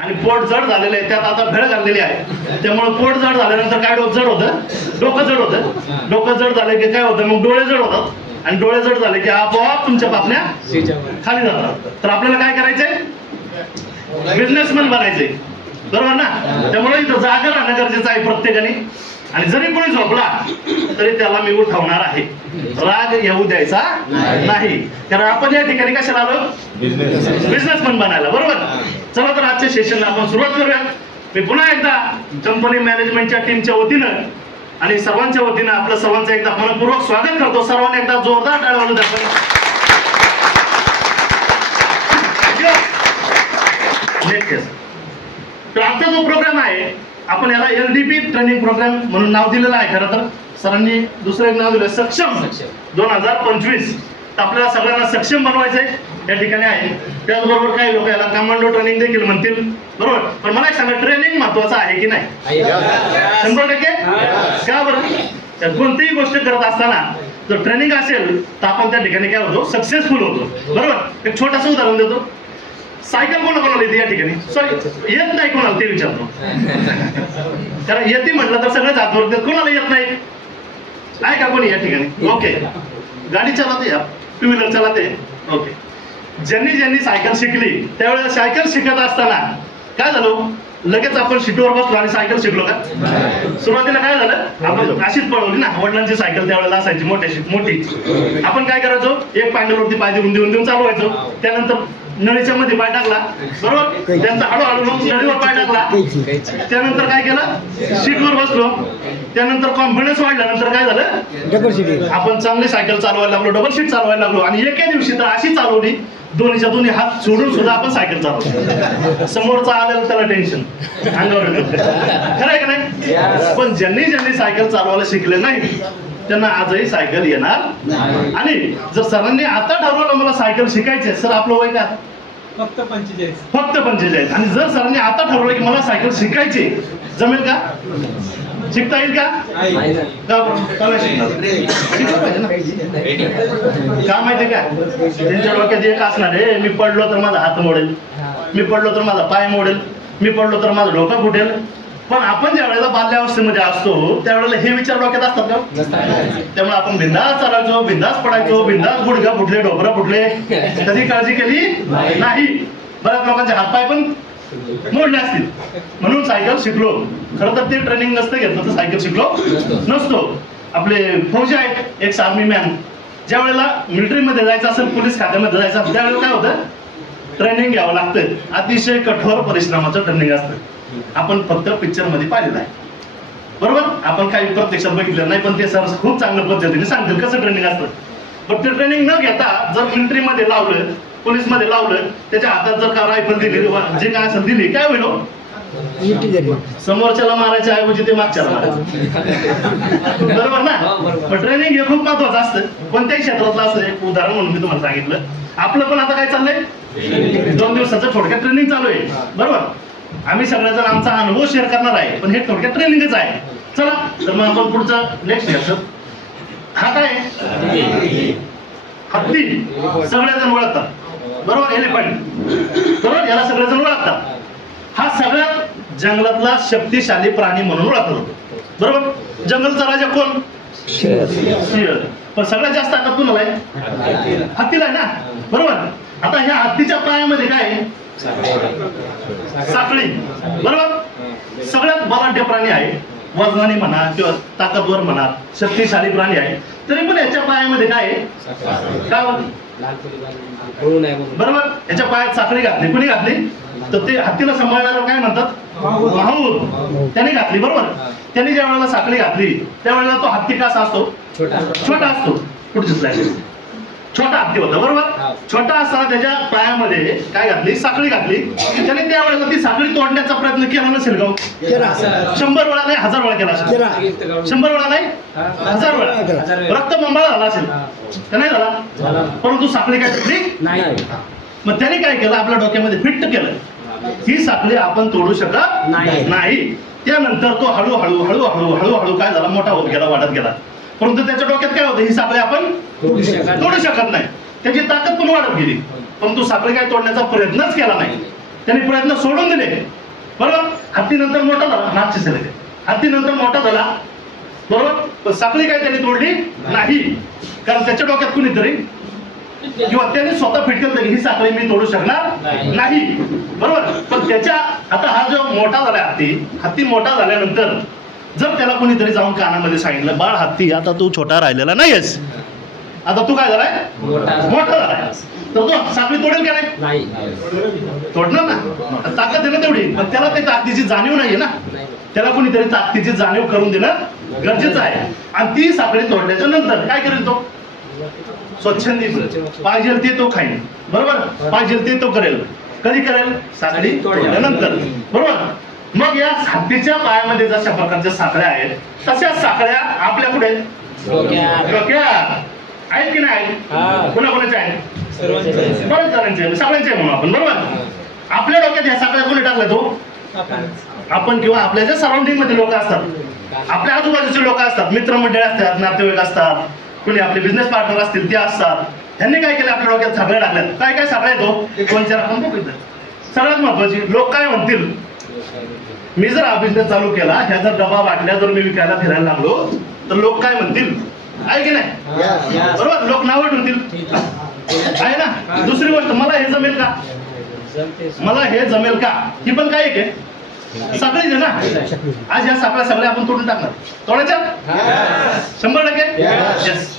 आणि पोट जड झालेलं आहे, त्यात आता भेळ घाललेली आहे. त्यामुळे पोट जड झाल्यानंतर काय जड होतं, डोकं जड होतं. डोकं जड झालं की काय होतं, मग डोळे जड होतात. आणि डोळे जड झाले की आपोआप तुमच्या पापण्या खाली जातात. तर आपल्याला काय करायचंय, बिझनेसमॅन बनायचंय, बरोबर ना. त्यामुळे इथं जागा राहणं गरजेचं आहे प्रत्येकाने. आणि जरी कोणी झोपला तरी त्याला मी उठवणार आहे, राग येऊ द्यायचा नाही. कारण आपण या ठिकाणी कशाला आलो, बिझनेसमॅन बनायला, बरोबर. चला तर आजच्या सेशनला आपण सुरुवात करूया. मी पुन्हा एकदा कंपनी मॅनेजमेंटच्या टीमच्या वतीनं आणि सर्वांच्या वतीनं आपलं सर्वांचं एकदा मनपूर्वक स्वागत करतो. सर्वांनी एकदा जोरदार टाळ्या वाजवून दाखवा. तर आजचा जो प्रोग्राम आहे आपण याला LDP ट्रेनिंग प्रोग्राम म्हणून नाव दिलेलं आहे. खरं तर सरांनी दुसरं एक नाव दिलं, सक्षम 2025. तर आपल्याला सगळ्यांना सक्षम बनवायचंय या ठिकाणी आहे. त्याचबरोबर काही लोक याला कमांडो ट्रेनिंग देखील म्हणतील, बरोबर. पण मला एक सांगा, ट्रेनिंग महत्वाचं आहे की नाही? 100%. का बरं? कोणतीही गोष्ट करत असताना जर ट्रेनिंग असेल तर आपण त्या ठिकाणी काय होतो, सक्सेसफुल होतो, बरोबर. एक छोटंसं उदाहरण देतो. सायकल कोणाला येते या ठिकाणी, सॉरी येत नाही कोणाला ते विचारतो. कारण येते म्हटलं तर सगळेच हात वरतात, कोणाला येत नाही आहे का कोणी या ठिकाणी? ओके. गाडी चालवते, टू व्हीलर चालवते, ओके. ज्यांनी ज्यांनी सायकल शिकली त्यावेळेला सायकल शिकत असताना काय झालं, लगेच आपण सीटवर बसलो आणि सायकल शिकलो का? सुरुवातीला काय झालं, आपण अशीच पळवली ना. वडिलांची सायकल त्यावेळेला असायची मोठी. आपण काय करायचो, एक पॅन्डलवरती पाय देऊन देऊन देऊन चालवायचो. त्यानंतर नळीच्या मध्ये पाय टाकला, बरोबर. त्यांचा हळूहळू नळीवर पाय टाकला. त्यानंतर काय केलं, सीटवर बसलो. त्यानंतर कॉन्फिडन्स वाढल्यानंतर काय झालं, डबल सीट. आपण चांगली सायकल चालवायला लागलो, डबल सीट चालवायला लागलो. आणि एका दिवशी तर अशी चालवली, दोन्हीच्या दोन्ही हात सोडून सुद्धा आपण सायकल चालवतो. समोरचा आलेला त्याला टेन्शन अंगावर येतं. खरं आहे का नाही? पण ज्यांनी ज्यांनी सायकल चालवायला शिकले नाही त्यांना आजही सायकल येणार. आणि जर सरांनी आता ठरवलं मला सायकल शिकायचे, सर आपलं वय का? फक्त 45. फक्त 45. आणि जर सरांनी आता ठरवलं की मला सायकल शिकायची, जमेल का? शिकता येईल का? का माहितीये का, त्यांच्या डोक्यात एक असणार आहे, मी पडलो तर माझा हात मोडेल, मी पडलो तर माझा पाय मोडेल, मी पडलो तर माझं डोकं फुटेल. पण आपण ज्या वेळेला बाल्यावस्थेमध्ये असतो त्यावेळेला हे विचार डोक्यात असतात का? त्यामुळे आपण बिंदास चालायचो, बिंदास पडायचो, बिंदास गुडघा फुटले, डोकरं फुटले, कधी काळजी केली नाही. बऱ्याच लोकांचे हातपाय पण मोडले असतील. म्हणून सायकल शिकलो. खरं तर ते ट्रेनिंग नसतं घेतलं तर सायकल शिकलो नसतो. आपले फौजी आहेत, एक्स आर्मी मॅन, ज्या वेळेला मिलिटरीमध्ये जायचं असेल, पोलीस खात्यामध्ये जायचं असेल, त्यावेळेला काय होतं, ट्रेनिंग घ्यावं लागतं. अतिशय कठोर परिश्रमाचं ट्रेनिंग असतं. आपण फक्त पिक्चर मध्ये पाहिलेलं आहे, बरोबर. आपण काही प्रत्यक्षात बघितलं नाही, पण ते सर खूप चांगल्या पद्धतीने सांगतील कसं ट्रेनिंग असतं. पण ते ट्रेनिंग न घेता जर मिलिटरी मध्ये लावलं, पोलीस मध्ये लावलं, त्याच्या हातात जर का रायफल दिली, जे काय असेल दिली, काय होईल, समोरच्याला मारायच्या ऐवजी ते मागच्याला मारायचं, बरोबर ना. पण ट्रेनिंग हे खूप महत्वाचं असतं, कोणत्याही क्षेत्रातलं असतं. एक उदाहरण म्हणून मी तुम्हाला सांगितलं. आपलं पण आता काय चाललंय, 2 दिवसाचं थोडक्यात ट्रेनिंग चालू आहे, बरोबर. आम्ही सगळेजण आमचा अनुभव शेअर करणार आहे, पण हे थोडक्यात ट्रेनिंगच आहे. चला तर मग आपण पुढचं नेक्स्ट घ्यायचं. हा काय हत्ती सगळेजण ओळखतात, बरोबर. एलिफंट, बरोबर, याला सगळेजण ओळखतात. हा सगळ्यात जंगलातला शक्तिशाली प्राणी म्हणून ओळखला जातो, बरोबर. जंगलचा राजा कोण? सिंह. पण सगळ्यात जास्त आता कुणाला आहे? हत्तीला आहे ना, बरोबर. आता ह्या हत्तीच्या पायामध्ये काय आहे? साखळी, बरोबर. सगळ्यात बलाढ्य प्राणी आहे, वजनाने म्हणा किंवा ताकदवर म्हणा, शक्तिशाली प्राणी आहे. तरी पण याच्या पायामध्ये काय आहे? बरोबर. याच्या पायात साखळी घातली, कुणी घातली? तर ते हत्तीला सांभाळणारा काय म्हणतात? माहूर, त्याने घातली, बरोबर. त्याने ज्या वेळेला साखळी घातली त्यावेळेला तो हत्ती कसा असतो? छोटा असतो. पुढची स्लाइड. छोटा हत्ती होता, बरोबर. छोटा असताना त्याच्या पायामध्ये काय घातली? साखळी घातली. त्याने त्यावेळेला ती साखळी तोडण्याचा प्रयत्न केला नसेल का? 100 वेळा नाही, 1000 वेळा केला असेल. 100 वेळा नाही, 1000 वेळा. रक्त बंबाळ झाला असेल का? नाही झाला. परंतु साखळी काय तुटली नाही. मग त्याने काय केलं? आपल्या डोक्यामध्ये फिट केलं, ही साखळी आपण तोडू शकत नाही. त्यानंतर तो हळूहळू हळूहळू हळूहळू काय झाला? मोठा होत गेला, वाढत गेला. परंतु त्याच्या डोक्यात काय होतं? ही साखळी आपण तोडू शकत नाही. त्याची ताकद पण वाढत गेली, परंतु साखळी काय तोडण्याचा प्रयत्नच केला नाही. त्यांनी प्रयत्न सोडून दिले, बरोबर. हत्ती नंतर मोठा झाला, मागची सलग हत्ती नंतर मोठा झाला, बरोबर. पण साखळी काय त्यांनी तोडली नाही, कारण त्याच्या डोक्यात कुणीतरी किंवा त्याने स्वतः फिट केलं की ही साखळी मी तोडू शकणार नाही, बरोबर. पण त्याच्या आता हा जो मोठा झाला हत्ती मोठा झाल्यानंतर जर त्याला कोणीतरी जाऊन कानामध्ये सांगितलं, बाळ हत्ती आता तू छोटा राहिलेला नाहीयेस, आता तू काय झालाय मोठा झालाय, तर तो साखळी तोडेल का नाही? तोडणार ना, ताकद आहे ना तेवढी, पण त्याला ते ताकदीची जाणीव नाहीये ना, त्याला कोणीतरी ताकदीची जाणीव करून देणं गरजेचं आहे. आणि ती साखळी तोडल्याच्या नंतर काय करेल तो? स्वच्छंदी पाहिजे ते तो खाईल, बरोबर. पाहिजे ते तो करेल. कधी करेल? साखळी तोडल्यानंतर, बरोबर. मग या हत्तीच्या पायामध्ये जशा प्रकारच्या साखळ्या आहेत तशा साखळ्या आपल्या पुढे डोक्यात आहेत की नाही? कोणाकोणाच्या आहेत? बरेच जणांचे, सगळ्यांचे म्हणून आपण, बरोबर. आपल्या डोक्यात ह्या साखळ्या कोणी टाकल्या? तो आपण, किंवा आपल्या ज्या सराउंडिंग मध्ये लोक असतात, आपल्या आजूबाजूचे लोक असतात, मित्रमंडळी असतात, नातेवाईक असतात, कोणी आपले बिझनेस पार्टनर असतील ते असतात. ह्यांनी काय केलं? आपल्या डोक्यात साखळ्या टाकल्यात. काय काय साखळ्या येतो? 2-4 आपण बघितलं. सगळ्यात महत्वाची, लोक काय म्हणतील? मी जर हा बिझनेस चालू केला, ह्या जर डबा बाटल्या जर मी विकायला फिरायला लागलो तर लोक काय म्हणतील? आहे की नाही? बरोबर. लोक नावं ठेवतील, आहे ना. दुसरी गोष्ट, मला हे जमेल का? मला हे जमेल का? ही पण काय आहे? साखळीच आहे ना. आज ह्या साखळ्या सगळ्या आपण तोडून टाकणार. तोडायच्या 100%.